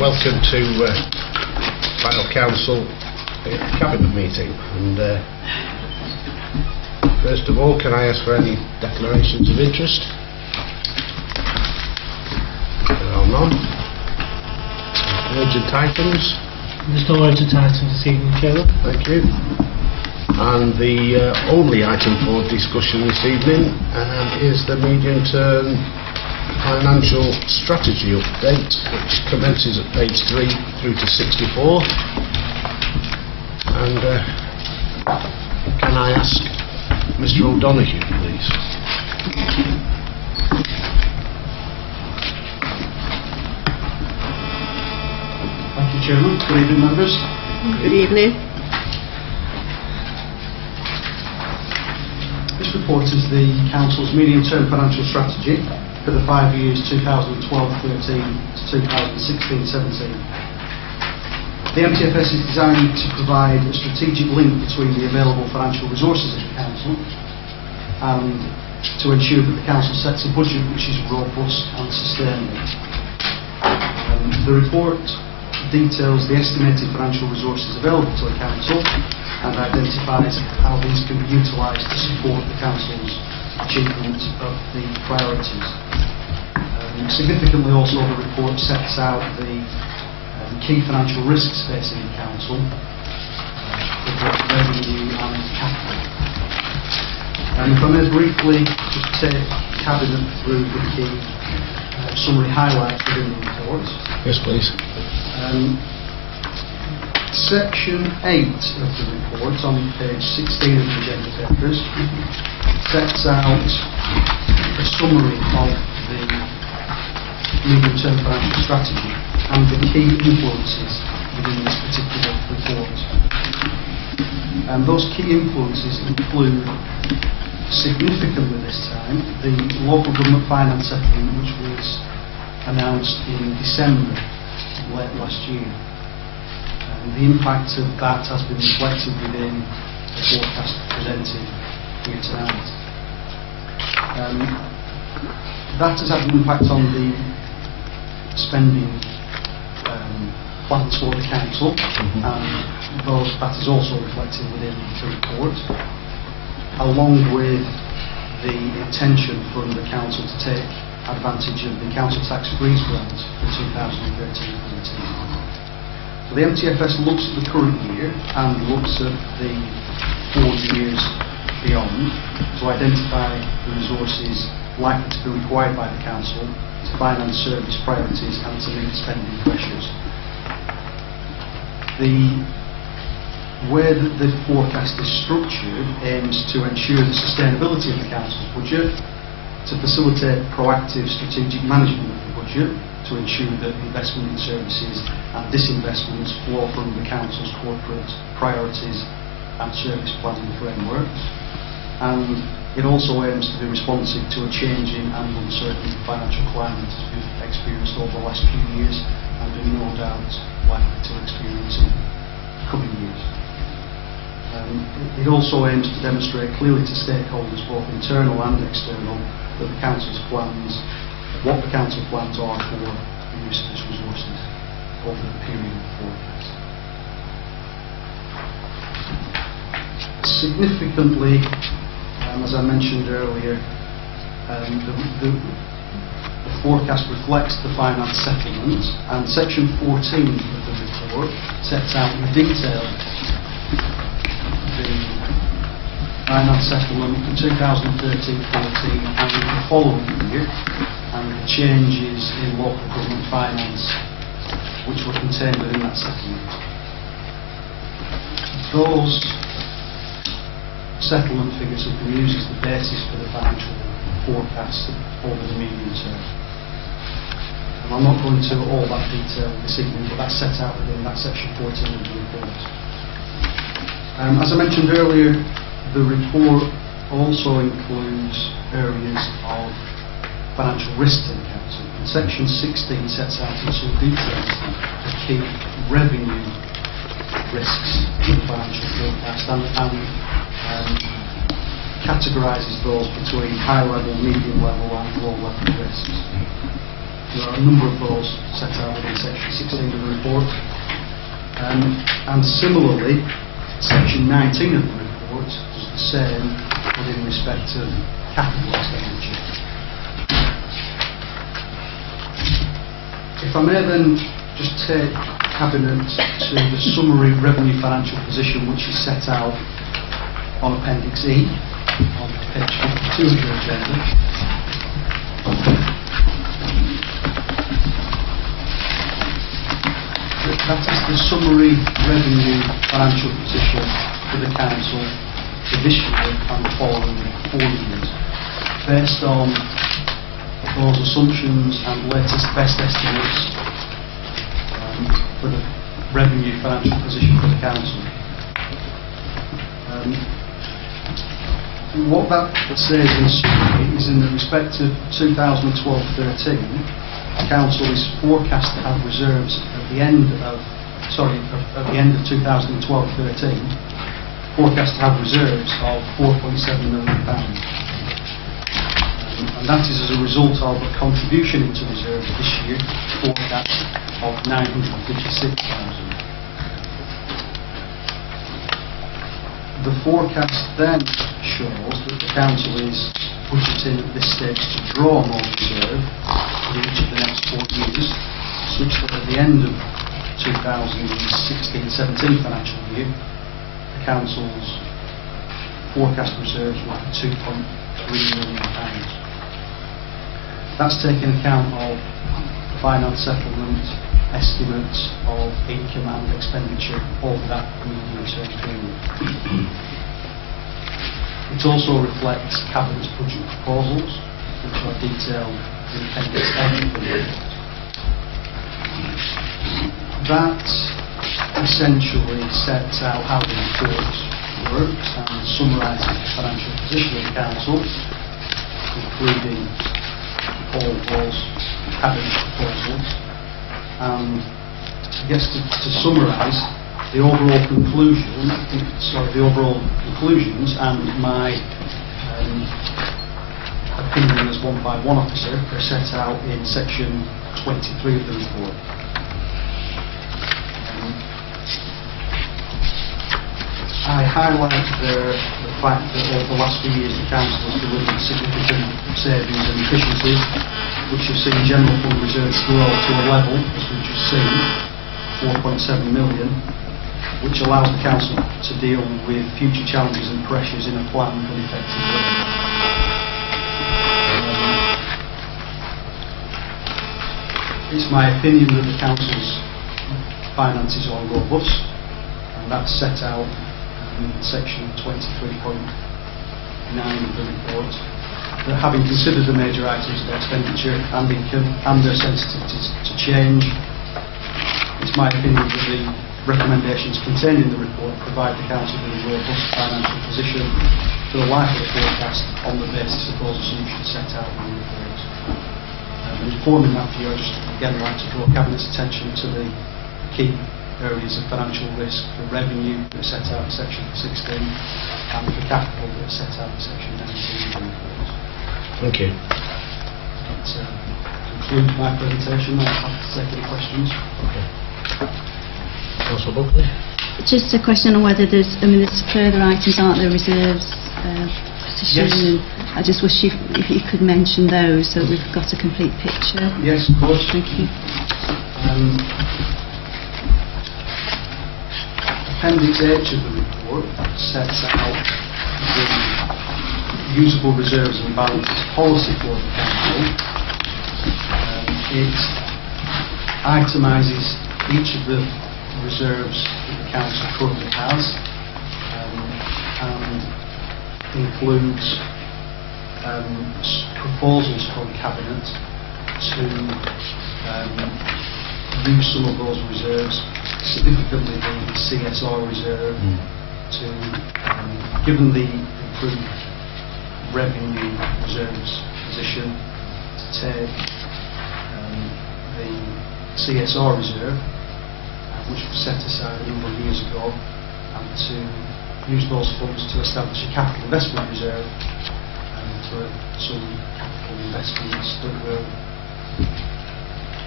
welcome to Fylde Council Cabinet meeting. And first of all, can I ask for any declarations of interest? There are none. Urgent items? There's no urgent items this evening, Chairman. Thank you. And the only item for discussion this evening is the medium-term financial strategy update, which commences at page 3 through to 64. And can I ask Mr. O'Donoghue, please? Thank you, Chairman. Good evening, members. Good evening. This report is the Council's medium-term financial strategy for the 5 years 2012-13 to 2016-17. The MTFS is designed to provide a strategic link between the available financial resources of the Council and to ensure that the Council sets a budget which is robust and sustainable. The report details the estimated financial resources available to the Council and identifies how these can be utilised to support the Council's achievement of the priorities. Significantly also, the report sets out the key financial risks facing the Council, for both revenue and capital. If I may briefly just take Cabinet through the key summary highlights within the report. Yes, please. Section 8 of the report, on page 16 of the agenda papers, sets out a summary of the medium-term financial strategy and the key influences within this particular report. And those key influences include, significantly this time, the local government finance settlement, which was announced in December late last year. And the impact of that has been reflected within the forecast presented here tonight. That has had an impact on the spending plans for the Council, and that is also reflected within the report, along with the intention from the Council to take advantage of the Council Tax Freeze grant for 2013-14. So the MTFS looks at the current year and looks at the 4 years beyond to identify the resources likely to be required by the Council to finance service priorities and to meet spending pressures. The way that the forecast is structured aims to ensure the sustainability of the Council's budget, to facilitate proactive strategic management of the budget, to ensure that investment in services and disinvestments flow from the Council's corporate priorities and service planning frameworks. And it also aims to be responsive to a changing and uncertain financial climate as we've experienced over the last few years and are no doubt likely to experience in the coming years. It also aims to demonstrate clearly to stakeholders, both internal and external, that the Council's plans, what the Council plans are for the use of its resources over the period of the forecast. Significantly, as I mentioned earlier, the forecast reflects the finance settlement, and section 14 of the report sets out in detail the finance settlement for 2013-14 and the following year, and the changes in local government finance which were contained within that settlement. Those settlement figures have been used as the basis for the financial forecast over the medium term. And I'm not going into all that detail this evening, but that's set out within that section 14 of the report. As I mentioned earlier, the report also includes areas of financial risk to the Council. And section 16 sets out in some detail the key revenue risks in the financial forecast and categorises those between high level, medium level and low level risks. There are a number of those set out within section 16 of report. And similarly, section 19 of the report does the same, but in respect of capital expenditure. If I may then just take Cabinet to the summary revenue financial position, which is set out on Appendix E on page 52 of your agenda. That is the summary revenue financial position for the Council for this year and the following 4 years, based on those assumptions and latest best estimates for the revenue financial position for the Council. What that says in summary is, in the respect of 2012-13, the Council is forecast to have reserves at the end of 2012-13, forecast to have reserves of £4.7 million. And that is as a result of a contribution into reserves this year, forecast of £956,000. The forecast then shows that the Council is budgeting at this stage to draw more reserve for each of the next 4 years, such that at the end of 2016-17 financial year, the Council's forecast reserves were £2.3 million. That's taking account of the finance settlement estimates of income and expenditure over that medium-term period. It also reflects Cabinet's budget proposals, which are detailed in Appendix A of the report. That essentially sets out how the report works and summarises the financial position of the Council, including all those Cabinet proposals. I guess to summarise, the overall conclusions and my opinion as 151 officer are set out in section 23 of the report. I highlight the fact that over the last few years the Council has delivered significant savings and efficiencies, which have seen general fund reserves grow to a level, as we've just seen, 4.7 million, which allows the Council to deal with future challenges and pressures in a planned and effective way. It's my opinion that the Council's finances are robust, and that's set out in section 23.9 of the report, that having considered the major items of expenditure and income and their sensitivities to change, it's my opinion that the recommendations contained in the report provide the Council with a robust financial position for the life of the forecast on the basis of those assumptions set out in the report. In forming that view, I just again like to draw Cabinet's attention to the key areas of financial risk for revenue that are set out in section 16 and for capital that are set out in section 19 of the report. Thank you. That concludes my presentation. I'll have to take any questions. Okay. Councillor Buckley? Just a question on whether there's further items, aren't there, reserves, position, Yes. and I just wish if you could mention those so that we've got a complete picture. Yes, of course. Thank you. Appendix H of the report sets out the usable reserves and balances policy for the Council. It itemises each of the reserves that the Council currently has and includes proposals from Cabinet to use some of those reserves, significantly the CSR reserve, to, given the improved revenue reserves position, to take the CSR reserve, which was set aside a number of years ago, and to use those funds to establish a capital investment reserve for some capital investments that will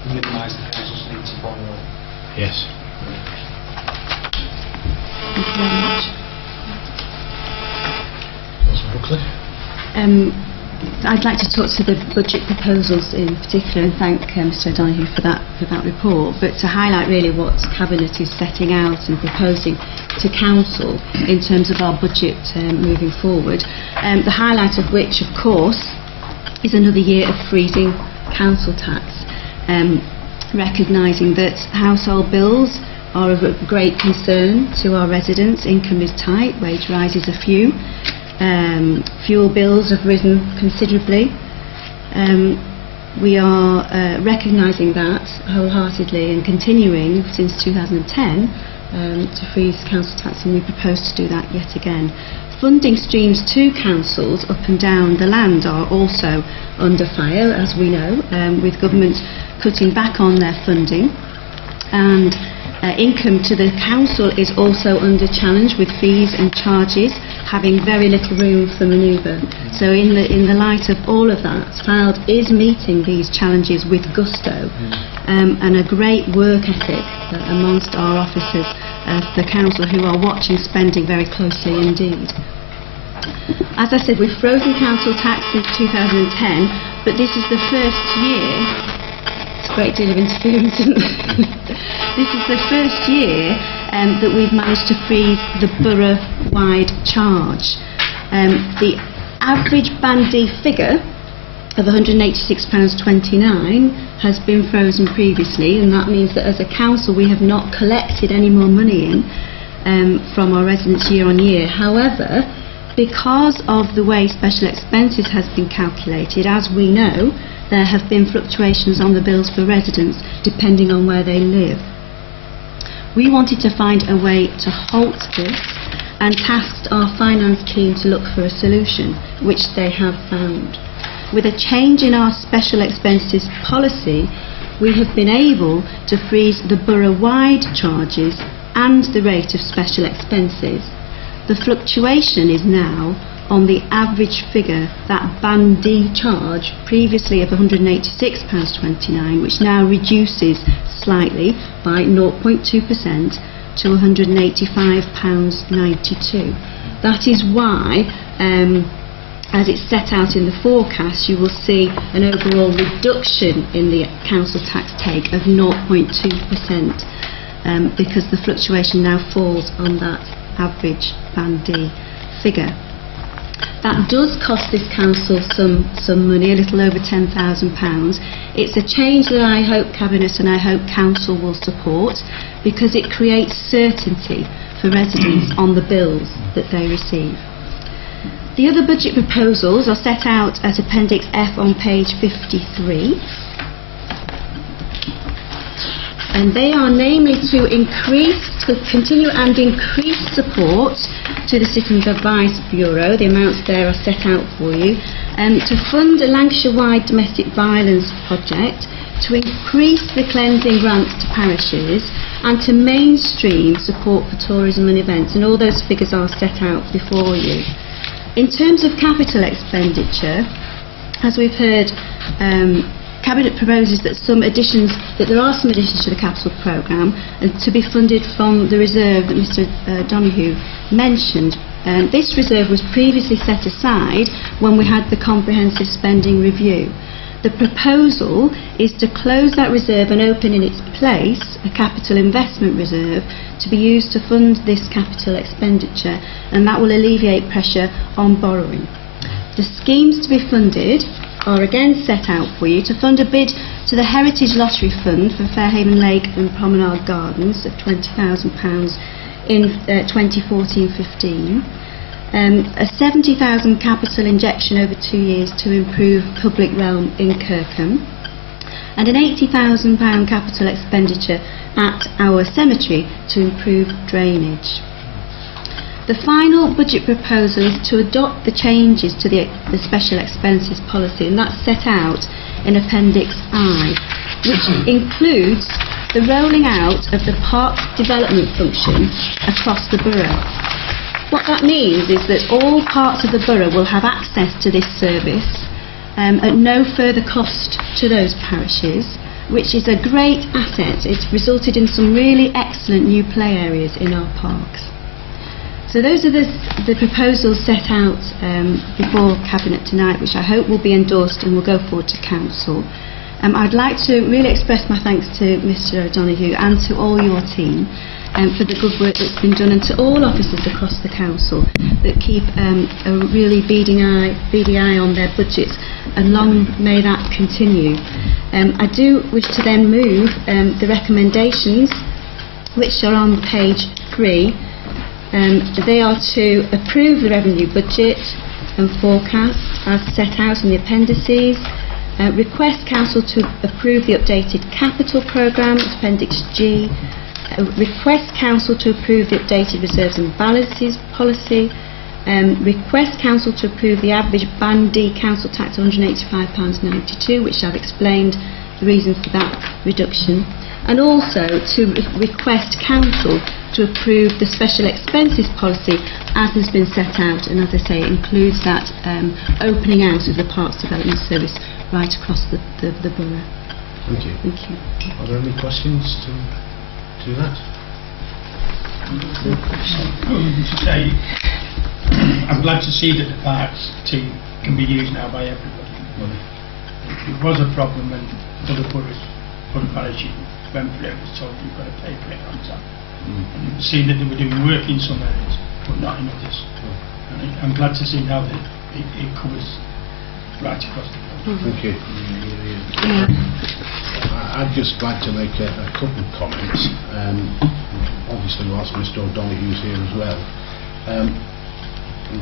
minimise the Council's need to borrow Yes. Thank you very much. Councillor Buckley. I'd like to talk to the budget proposals in particular and thank Mr O'Donoghue for that report, but to highlight really what Cabinet is setting out and proposing to Council in terms of our budget moving forward, the highlight of which of course is another year of freezing council tax, recognising that household bills are of great concern to our residents. Income is tight, wage rises are few. Fuel bills have risen considerably. We are recognising that wholeheartedly and continuing since 2010 to freeze council tax, and we propose to do that yet again. Funding streams to councils up and down the land are also under fire, as we know, with government cutting back on their funding, and income to the council is also under challenge, with fees and charges having very little room for manoeuvre. So in the light of all of that, Fylde is meeting these challenges with gusto, and a great work ethic amongst our officers of the council, who are watching spending very closely indeed. As I said, we've frozen council tax since 2010, but this is the first year. It's a great deal of interference, isn't it? This is the first year that we've managed to freeze the borough-wide charge. The average Band D figure of £186.29 has been frozen previously, and that means that as a council we have not collected any more money in from our residents year on year. However, because of the way special expenses has been calculated, as we know, there have been fluctuations on the bills for residents depending on where they live. We wanted to find a way to halt this and tasked our finance team to look for a solution, which they have found. With a change in our special expenses policy, we have been able to freeze the borough-wide charges and the rate of special expenses. The fluctuation is now on the average figure, that Band D charge, previously of £186.29, which now reduces slightly by 0.2% to £185.92. That is why, as it's set out in the forecast, you will see an overall reduction in the council tax take of 0.2%, because the fluctuation now falls on that average Band D figure. That does cost this council some money, a little over £10,000. It's a change that I hope Cabinet and I hope Council will support, because it creates certainty for residents on the bills that they receive. The other budget proposals are set out at Appendix F on page 53. And they are namely to continue and increase support to the Citizens Advice Bureau. The amounts there are set out for you. To fund a Lancashire-wide domestic violence project, to increase the cleansing grants to parishes, and to mainstream support for tourism and events. And all those figures are set out before you. In terms of capital expenditure, as we've heard, Cabinet proposes that there are some additions to the capital programme, and to be funded from the reserve that Mr Donoghue mentioned. This reserve was previously set aside when we had the comprehensive spending review. The proposal is to close that reserve and open in its place a capital investment reserve to be used to fund this capital expenditure, and that will alleviate pressure on borrowing. The schemes to be funded are again set out for you: to fund a bid to the Heritage Lottery Fund for Fairhaven Lake and Promenade Gardens of £20,000 in 2014-15, a £70,000 capital injection over 2 years to improve public realm in Kirkham, and an £80,000 capital expenditure at our cemetery to improve drainage. The final budget proposal is to adopt the changes to the special expenses policy, and that's set out in Appendix I, which includes the rolling out of the park development function across the borough. What that means is that all parts of the borough will have access to this service at no further cost to those parishes, which is a great asset. It's resulted in some really excellent new play areas in our parks. So those are the proposals set out before Cabinet tonight, which I hope will be endorsed and will go forward to Council. I'd like to really express my thanks to Mr O'Donoghue and to all your team for the good work that's been done, and to all officers across the Council that keep a really beady eye on their budgets, and long may that continue. I do wish to then move the recommendations, which are on page 3. They are to approve the revenue budget and forecast as set out in the appendices, request Council to approve the updated capital programme, Appendix G, request Council to approve the updated reserves and balances policy, request Council to approve the average Band D council tax of £185.92, which I've explained the reason for that reduction, and also to request Council to approve the special expenses policy as has been set out, and as I say, it includes that opening out of the Parks Development Service right across the borough. Thank you. Thank you. Are there any questions to that? I'm glad to see that the parks team can be used now by everybody. It was a problem when other boroughs put a parachute went for it, was told you've got to pay for it on time. And you can see that they were doing work in some areas, but not in others. And I'm glad to see now that it covers right across the board. Thank you. I'd just like to make a couple of comments. Obviously, whilst Mr O'Donoghue's here as well,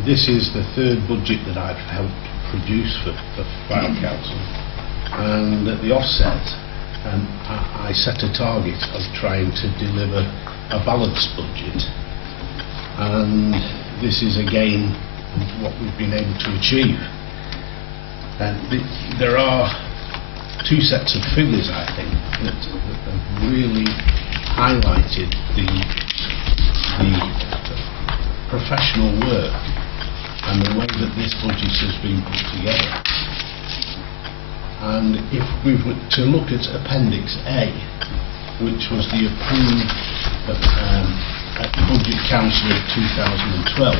this is the third budget that I've helped produce for Fylde Council, and at the offset, I set a target of trying to deliver a balanced budget, and this is again what we've been able to achieve. There are two sets of figures, I think, that have really highlighted the professional work and the way that this budget has been put together. And if we were to look at Appendix A, which was the approved Budget Council of 2012,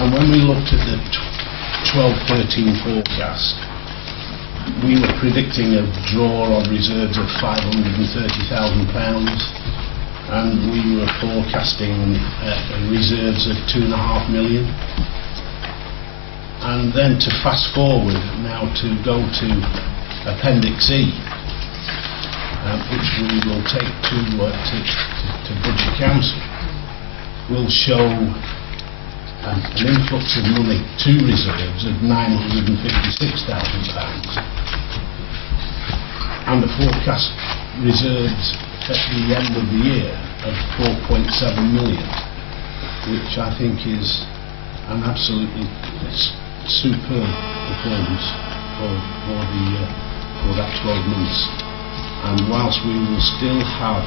and when we looked at the 12-13 forecast, we were predicting a draw on reserves of £530,000, and we were forecasting reserves of £2.5 million. And then to fast forward now to go to Appendix E, which we will take to Budget Council, will show an influx of money to reserves of £956,000 and the forecast reserves at the end of the year of £4.7 million, which I think is an absolutely superb performance for that 12 months. And whilst we will still have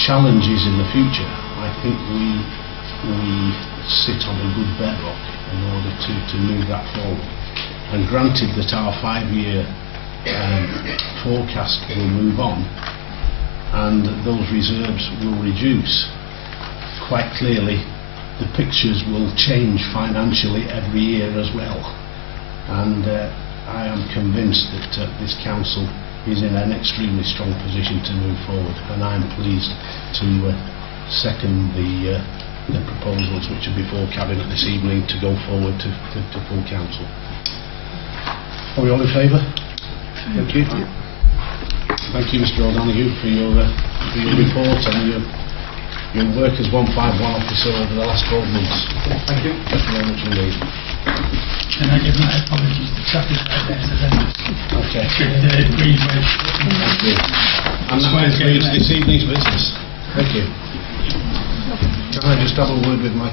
challenges in the future, I think we sit on a good bedrock in order to move that forward. And granted that our 5-year forecast will move on and those reserves will reduce, quite clearly the pictures will change financially every year as well. And I am convinced that this council is in an extremely strong position to move forward, and I'm pleased to second the proposals which are before Cabinet this evening to go forward to full council. Are we all in favour? Thank you. Thank you, Mr O'Donoghue, for your report and your work as 151 officer over the last 12 months. Thank you. Thank you very much indeed. And I give my apologies to traffic right there. Okay. Thank you. And that concludes this evening's business. Thank you. Can I just have a word with my